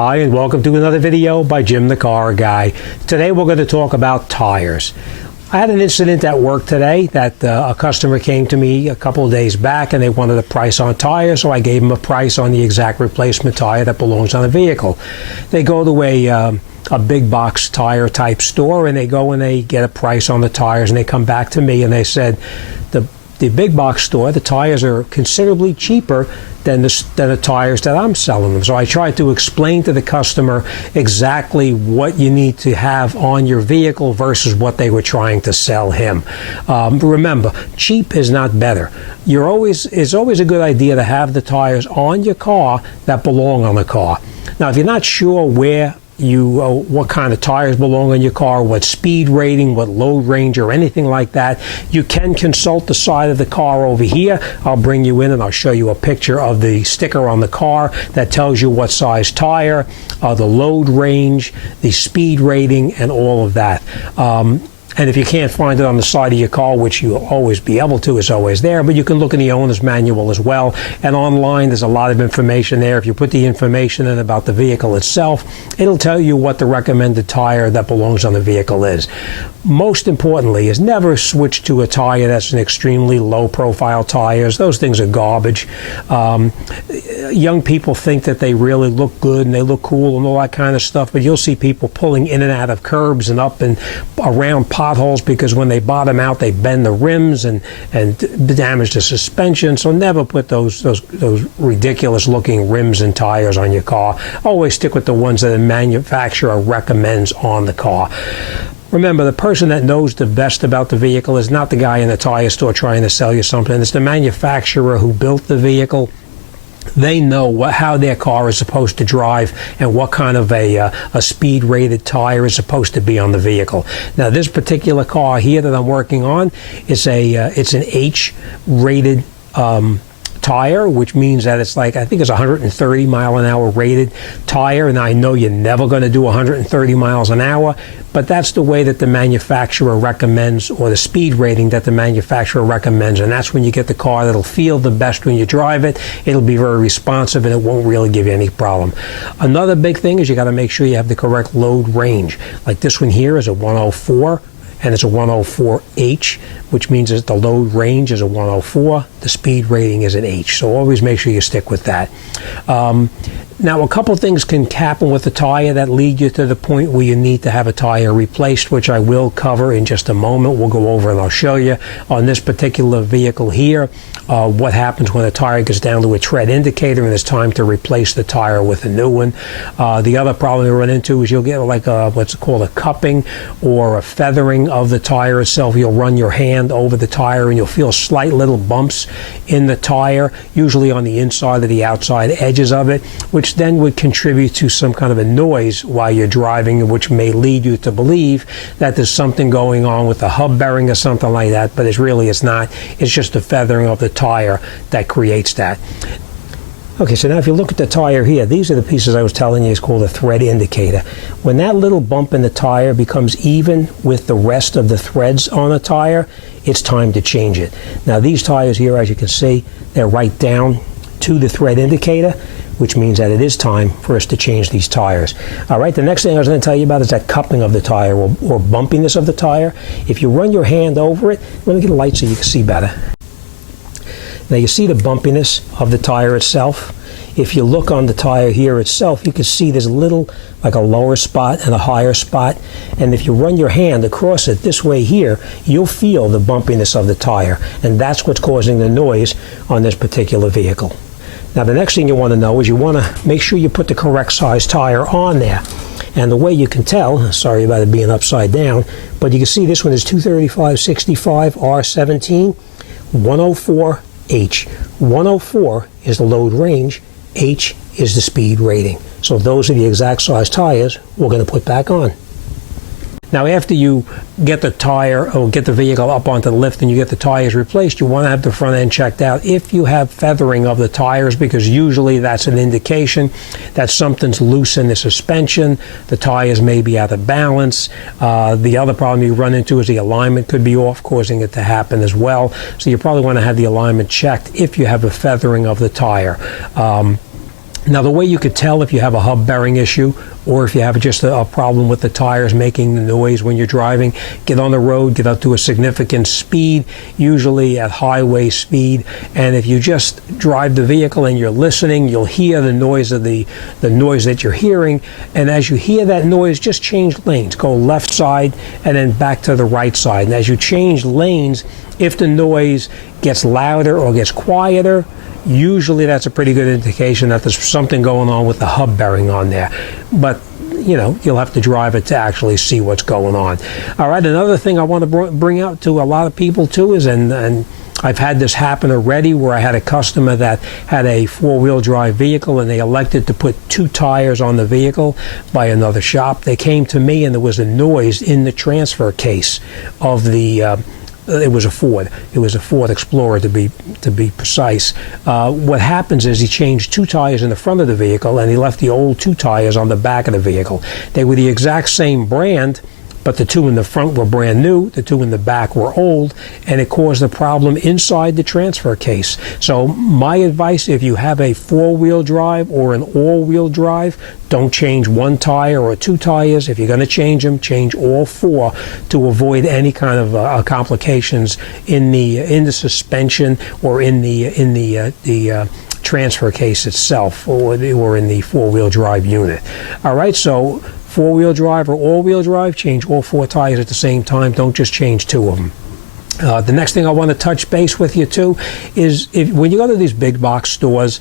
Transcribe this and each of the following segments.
Hi, and welcome to another video by Jim the Car Guy. Today we're going to talk about tires. I had an incident at work today that a customer came to me a couple of days back and they wanted a price on tires, so I gave them a price on the exact replacement tire that belongs on the vehicle. They go to a big box tire type store and they go and they get a price on the tires, and they come back to me and they said the big box store, the tires are considerably cheaper than the tires that I'm selling them. So I tried to explain to the customer exactly what you need to have on your vehicle versus what they were trying to sell him. Remember, cheap is not better. It's always a good idea to have the tires on your car that belong on the car. Now, if you're not sure what kind of tires belong on your car, what speed rating, what load range, or anything like that, you can consult the side of the car over here. I'll bring you in and I'll show you a picture of the sticker on the car that tells you what size tire, the load range, the speed rating, and all of that. And if you can't find it on the side of your car, which you'll always be able to, it's always there, but you can look in the owner's manual as well. And online, there's a lot of information there. If you put the information in about the vehicle itself, it'll tell you what the recommended tire that belongs on the vehicle is. Most importantly is never switch to a tire that's an extremely low profile tires. Those things are garbage. Young people think that they really look good and they look cool and all that kind of stuff, but you'll see people pulling in and out of curbs and up and around potholes because when they bottom out, they bend the rims and damage the suspension. So never put those ridiculous looking rims and tires on your car. Always stick with the ones that the manufacturer recommends on the car. Remember, the person that knows the best about the vehicle is not the guy in the tire store trying to sell you something. It's the manufacturer who built the vehicle. They know how their car is supposed to drive and what kind of a speed rated tire is supposed to be on the vehicle. Now, this particular car here that I'm working on is it's an H rated tire, which means that it's I think it's 130 mile an hour rated tire, and I know you're never going to do 130 miles an hour, but that's the way that the manufacturer recommends, or the speed rating that the manufacturer recommends, and that's when you get the car that'll feel the best when you drive it. It'll be very responsive and it won't really give you any problem. Another big thing is you got to make sure you have the correct load range. Like this one here is a 104 and it's a 104H, which means that the load range is a 104, the speed rating is an H. So always make sure you stick with that. Now, a couple things can happen with the tire that lead you to the point where you need to have a tire replaced, which I will cover in just a moment. We'll go over and I'll show you on this particular vehicle here what happens when a tire gets down to a tread indicator and it's time to replace the tire with a new one. The other problem you run into is you'll get what's called a cupping or a feathering of the tire itself. You'll run your hand over the tire and you'll feel slight little bumps in the tire, usually on the inside or the outside edges of it, which then would contribute to some kind of a noise while you're driving, which may lead you to believe that there's something going on with the hub bearing or something like that, but it's not. It's just the feathering of the tire that creates that. Okay, so now if you look at the tire here, these are the pieces I was telling you is called a thread indicator. When that little bump in the tire becomes even with the rest of the threads on the tire, it's time to change it. Now these tires here, as you can see, they're right down to the thread indicator, which means that it is time for us to change these tires. All right, the next thing I was going to tell you about is that cupping of the tire or bumpiness of the tire. If you run your hand over it, let me get a light so you can see better. Now you see the bumpiness of the tire itself. If you look on the tire here itself, you can see there's a little, like a lower spot and a higher spot. And if you run your hand across it this way here, you'll feel the bumpiness of the tire. And that's what's causing the noise on this particular vehicle. Now the next thing you want to know is you want to make sure you put the correct size tire on there. And the way you can tell, sorry about it being upside down, but you can see this one is 235/65 R17 104H. 104 is the load range, H is the speed rating. So those are the exact size tires we're going to put back on. Now, after you get the tire or get the vehicle up onto the lift and you get the tires replaced, you want to have the front end checked out if you have feathering of the tires, because usually that's an indication that something's loose in the suspension. The tires may be out of balance. The other problem you run into is the alignment could be off, causing it to happen as well. So you probably want to have the alignment checked if you have a feathering of the tire. Now, the way you could tell if you have a hub bearing issue or if you have just a problem with the tires making the noise when you're driving, get on the road, get up to a significant speed, usually at highway speed, and if you just drive the vehicle and you're listening, you'll hear the noise of the noise that you're hearing, and as you hear that noise, just change lanes. Go left side and then back to the right side. And as you change lanes, if the noise gets louder or gets quieter, usually that's a pretty good indication that there's something going on with the hub bearing on there. But, you know, you'll have to drive it to actually see what's going on. All right, another thing I want to bring out to a lot of people too is, and I've had this happen already, where I had a customer that had a four-wheel drive vehicle and they elected to put 2 tires on the vehicle by another shop. They came to me and there was a noise in the transfer case of the it was a Ford. It was a Ford Explorer to be precise. What happens is he changed 2 tires in the front of the vehicle and he left the old 2 tires on the back of the vehicle. They were the exact same brand, but the 2 in the front were brand new, the 2 in the back were old, and it caused a problem inside the transfer case. So my advice, if you have a 4-wheel drive or an all-wheel drive, don't change 1 tire or 2 tires. If you're going to change them, change all 4 to avoid any kind of complications in the suspension or in the transfer case itself, or in the 4-wheel drive unit. All right, so 4-wheel drive or all-wheel drive, change all 4 tires at the same time. Don't just change 2 of them. The next thing I want to touch base with you too is when you go to these big box stores,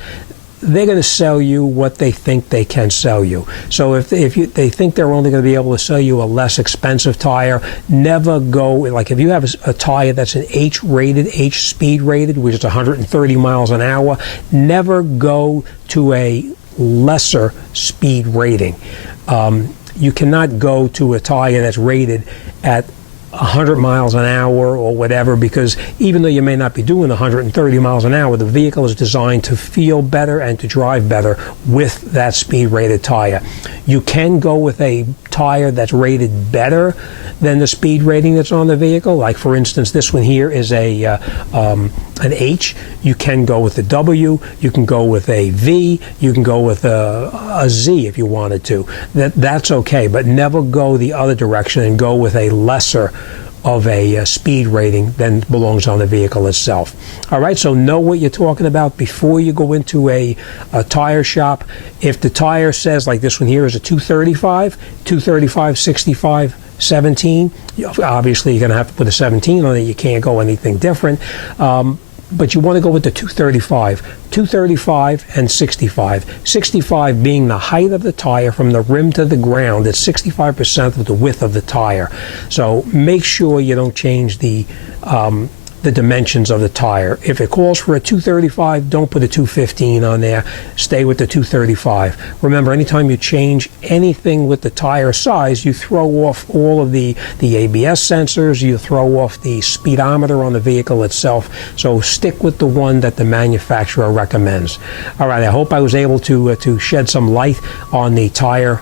they're going to sell you what they think they can sell you. So if they think they're only going to be able to sell you a less expensive tire, never go, like if you have a tire that's an H speed rated, which is 130 miles an hour, never go to a lesser speed rating. You cannot go to a tire that's rated at 100 miles an hour or whatever, because even though you may not be doing 130 miles an hour, the vehicle is designed to feel better and to drive better with that speed rated tire. You can go with a tire that's rated better than the speed rating that's on the vehicle. Like for instance, this one here is an H. You can go with a W. You can go with a V. You can go with a Z if you wanted to. That's okay, but never go the other direction and go with a lesser of a speed rating than belongs on the vehicle itself. All right, so know what you're talking about before you go into a tire shop. If the tire says, like this one here is a 235, 65, 17, obviously you're going to have to put a 17 on it. You can't go anything different. But you want to go with the 235 and 65. 65 being the height of the tire from the rim to the ground. It's 65% of the width of the tire. So make sure you don't change the dimensions of the tire. If it calls for a 235, don't put a 215 on there. Stay with the 235. Remember, anytime you change anything with the tire size, you throw off all of the ABS sensors, you throw off the speedometer on the vehicle itself. So stick with the one that the manufacturer recommends. All right, I hope I was able to shed some light on the tire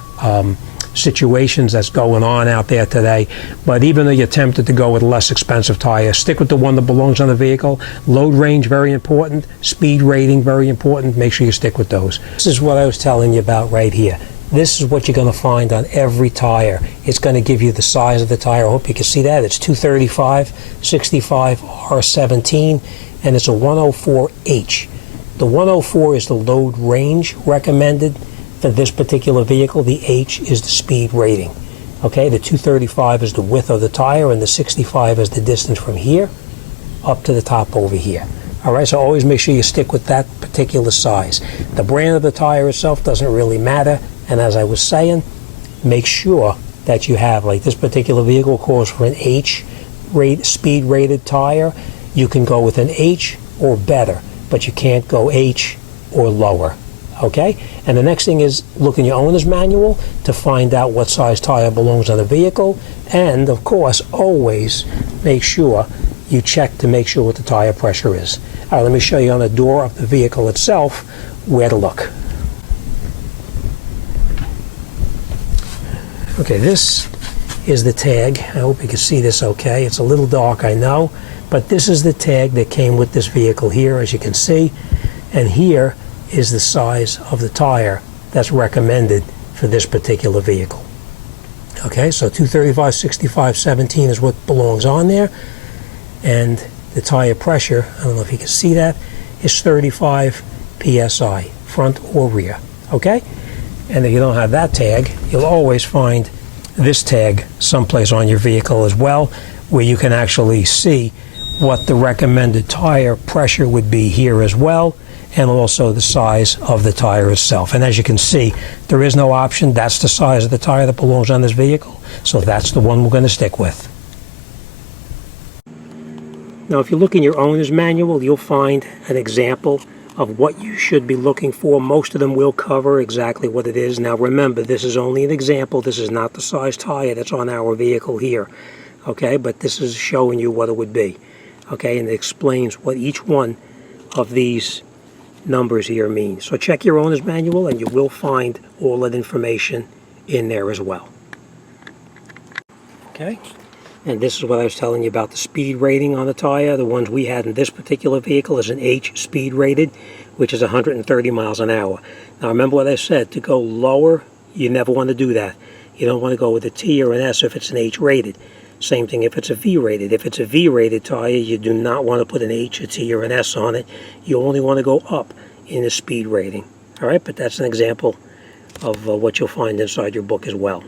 situations that's going on out there today. But even though you're tempted to go with a less expensive tire, stick with the one that belongs on the vehicle. Load range, very important. Speed rating, very important. Make sure you stick with those. This is what I was telling you about right here. This is what you're going to find on every tire. It's going to give you the size of the tire. I hope you can see that. It's 235, 65, R17, and it's a 104H. The 104 is the load range recommended for this particular vehicle. The H is the speed rating. Okay, the 235 is the width of the tire, and the 65 is the distance from here up to the top over here. All right, so always make sure you stick with that particular size. The brand of the tire itself doesn't really matter, and as I was saying, make sure that you have, like this particular vehicle calls for an H speed rated tire. You can go with an H or better, but you can't go H or lower. Okay, and the next thing is look in your owner's manual to find out what size tire belongs on the vehicle, and of course always make sure you check to make sure what the tire pressure is. All right, let me show you on the door of the vehicle itself where to look. Okay, this is the tag. I hope you can see this okay. It's a little dark, I know, but this is the tag that came with this vehicle here, as you can see, and here is the size of the tire that's recommended for this particular vehicle. Okay, so 235, 65, 17 is what belongs on there. And the tire pressure, I don't know if you can see that, is 35 psi, front or rear. Okay? And if you don't have that tag, you'll always find this tag someplace on your vehicle as well, where you can actually see what the recommended tire pressure would be here as well, and also the size of the tire itself. And as you can see, there is no option. That's the size of the tire that belongs on this vehicle, so that's the one we're going to stick with. Now, if you look in your owner's manual, you'll find an example of what you should be looking for. Most of them will cover exactly what it is. Now remember, this is only an example. This is not the size tire that's on our vehicle here. Okay, but this is showing you what it would be. Okay, and it explains what each one of these numbers here mean. So check your owner's manual and you will find all that information in there as well. Okay, and this is what I was telling you about the speed rating on the tire. The ones we had in this particular vehicle is an H speed rated, which is 130 miles an hour. Now remember what I said, to go lower, you never want to do that. You don't want to go with a T or an S if it's an H rated. Same thing if it's a V rated. If it's a V rated tire, you do not want to put an H, a T, or an S on it. You only want to go up in the speed rating. All right, but that's an example of what you'll find inside your book as well.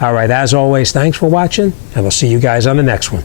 All right, as always, thanks for watching, and we'll see you guys on the next one.